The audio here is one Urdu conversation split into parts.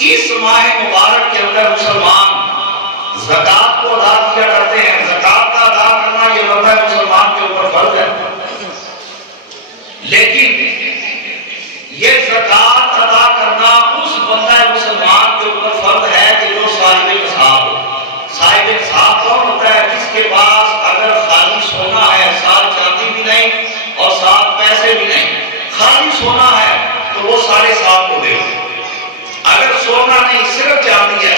اس ماہ مبارک کے اندر مسلمان زکات کو ادا کیا کرتے ہیں. زکات کا ادا کرنا یہ بندہ مسلمان کے اوپر فرض ہے. لیکن یہ زکات ادا کرنا اس بندہ مسلمان کے اوپر فرض ہے کہ جو صاحب نصاب ہو. صاحب نصاب کون ہوتا ہے؟ جس کے پاس اگر خالی سونا ہے، ساتھ چاندی بھی نہیں اور ساتھ پیسے بھی نہیں، خالی سونا ہے تو وہ 7.5 کو دے. اگر سونا نہیں، صرف چاندی ہے،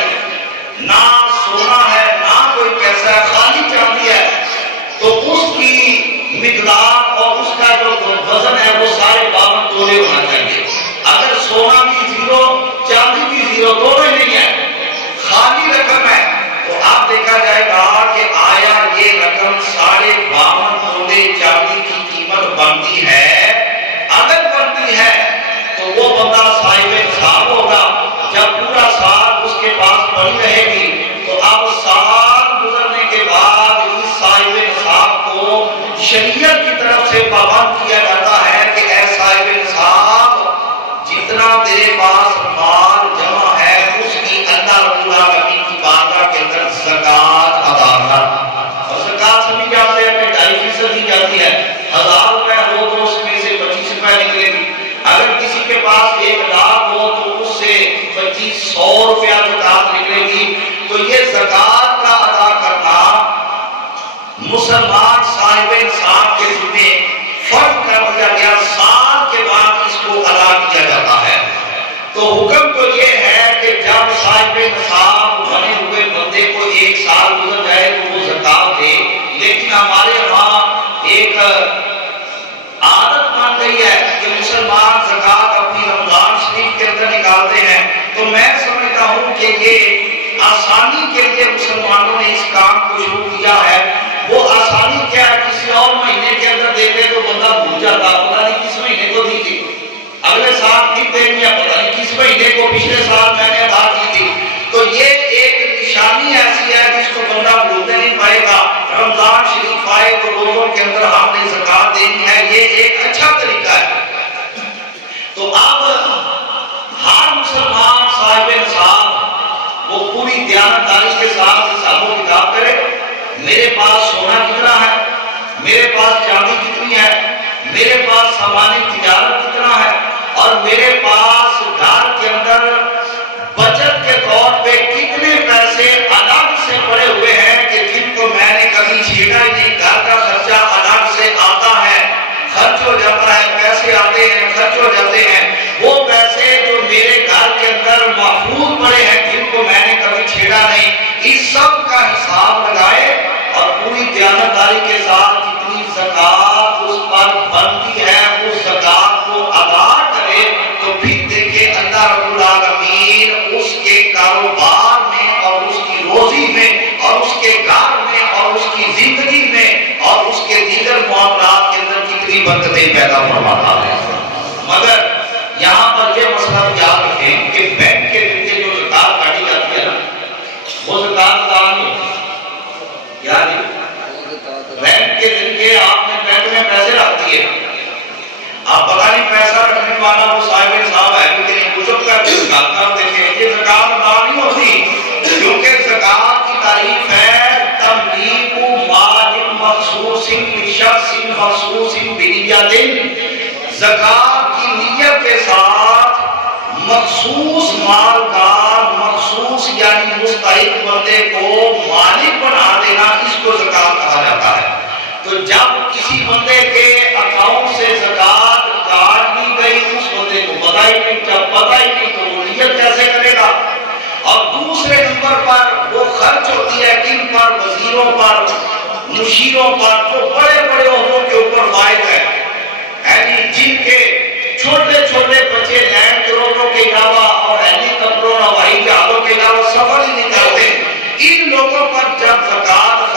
نہ سونا ہے نہ کوئی پیسہ ہے، خالی چاندی ہے، تو اس کی مقدار اور اس کا جو وزن ہے وہ 52 تولے ہونا چاہیے. اگر سونا بھی 0 چاندی بھی 0 دونوں ہی نہیں ہے، خالی رقم ہے، تو آپ دیکھا جائے گا کہ آیا یہ رقم 52 تولے چاندی کی قیمت بنتی ہے. اگر بنتی ہے تو وہ بندہ صاحب نصاب ہوگا. جب پورا سال اس کے پاس پڑی رہے گی تو اب سال گزرنے کے بعد اس صاحب نصاب کو شریعت کی طرف سے پابند کیا جاتا ہے کہ اے صاحب نصاب، جتنا تیرے پاس مال جمع ہے اس کی اللہ رب العالمین کی بارگاہ کے اندر زکات ادا کر. اور زکات سبھی جانتے ہیں کہ 2.5% دی جاتی ہے. 1000 روپے ہو تو اس میں سے 25 روپے نکلے گی. اگر کسی کے پاس 1 لاکھ ہو تو اس سے 2500 روپیہ زکات نکلے گی. تو یہ زکات کا ادا کرنا مسلمان صاحب نصاب کے ذمہ فرض کر دیا گیا. سال کے بعد اس کو ادا کیا جاتا ہے. تو حکم تو یہ ہے کہ جب صاحب نصاب بنے ہوئے بندے کو 1 سال گزر جائے تو وہ زکات دے. لیکن ہمارے وہاں ایک عادت بن گئی ہے کہ مسلمان زکات اپنی رمضان شریف کے اندر نکالتے ہیں. تو میں سمجھتا ہوں کہ یہ آسانی کے لیے مسلمانوں نے اس کام کو شروع کیا ہے. وہ آسانی کیا ہے؟ کسی اور مہینے کے اندر دیتے تو بندہ بھول جاتا، پتہ نہیں کس مہینے کو دی تھی، اگلے سال پھر دیکھنے پتہ نہیں کس مہینے کو پچھلے سال میں نے ادا کی تھی. تو یہ ایک نشانی ایسی ہے جس کو بندہ بھولنے نہیں پائے گا. رمضان شریف آئے تو روزوں کے اندر ہم نے زکات دینی ہے، یہ ایک اچھا طریقہ ہے. تو اب ہر مسلمان صاحب نصاب وہ پوری دیانتداری کے ساتھ حساب و کتاب کرے. میرے پاس سونا کتنا ہے، میرے پاس چاندی کتنی ہے، میرے پاس سامان تجارت کتنا ہے، اور میرے پاس گھر کے اندر بچت کے طور پہ کتنے پیسے الگ سے پڑے ہوئے ہیں کہ جن کو میں نے کبھی چھیڑا ہی نہیں. گھر کا خرچہ الگ سے آتا ہے، خرچ ہو جاتا ہے، پیسے آتے ہیں، خرچ ہو جاتے ہیں. وہ پیسے جو میرے گھر کے اندر محفوظ پڑے ہیں جن کو میں نے کبھی چھیڑا نہیں، اس سب کا حساب لگائے اور پوری دیانتداری کے ساتھ جتنی زکات اس پر بنتی ہے اس زکات کو ادا کرے. تو پھر دیکھیں اللہ رب العالمین اس کے کاروبار میں اور اس کی روزی میں اور اس کے گھر میں اور اس کی زندگی میں اور اس کے دیگر معاملات کے اندر کتنی برکتیں پیدا فرماتا ہے. مگر یہاں پر یہ مسئلہ یاد رکھیں کہ بینک کے ذریعے جو زکات کاٹی جاتی ہے نا، وہ زکات ادا نہیں ہوتی. یعنی بینک کے ذریعے آپ نے بینک میں پیسے رکھ دیے، آپ پتہ نہیں پیسہ رکھنے والا وہ صاحب نصاب ہے کہ نہیں، بزرگ کا زکات کا دیکھیں، یہ زکات ادا نہیں ہوتی. کیونکہ زکات کی تعریف ہے تملیک مال مخصوص بشخص مخصوص بنیت. زکات کی نیت کے ساتھ مخصوص مال کا مخصوص یعنی مستحق بندے کو مالک بنا دینا، اس کو زکات کہا جاتا ہے. تو جب کسی بندے کے اکاؤنٹ سے زکات کاٹ لی گئی، اس بندے کو پتہ ہی نہیں، جب پتہ ہی نہیں تو وہ نیت کیسے کرے گا؟ اور دوسرے نمبر پر وہ خرچ ہوتی ہے کن پر؟ وزیروں پر، مشیروں پر، جو بڑے بڑے عہدوں کے اوپر فائد ہے، یعنی جن کے چھوٹے چھوٹے بچے لینڈ کروڑوں کے علاوہ اور ہیلی کاپٹروں ہوائی جہازوں کے علاوہ سفر ہی نہیں کرتے. ان لوگوں پر جب زکات